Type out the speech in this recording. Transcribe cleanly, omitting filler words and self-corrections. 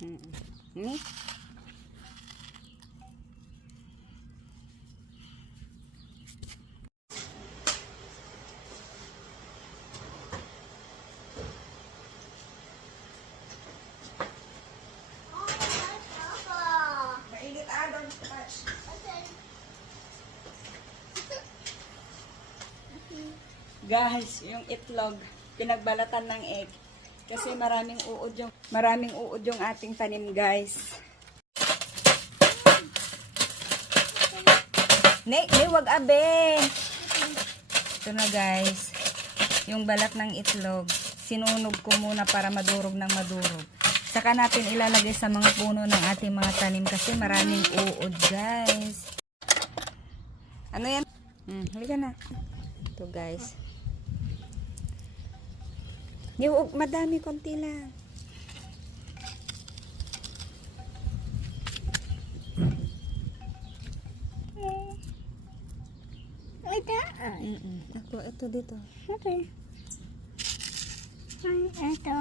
Ni? Mainit adon. Guys, yung itlog, pinagbalatan ng egg. Kasi maraming uod yung ating tanim, guys. Wag abe. Ito na, guys. Yung balat ng itlog, sinunog ko muna para madurog ng madurog. Saka natin ilalagay sa mga puno ng ating mga tanim kasi maraming uod, guys. Ano yan? Halika na. Ito, guys. Yung madami, konti lang. Ito. Ako, ito dito. Okay. Ito.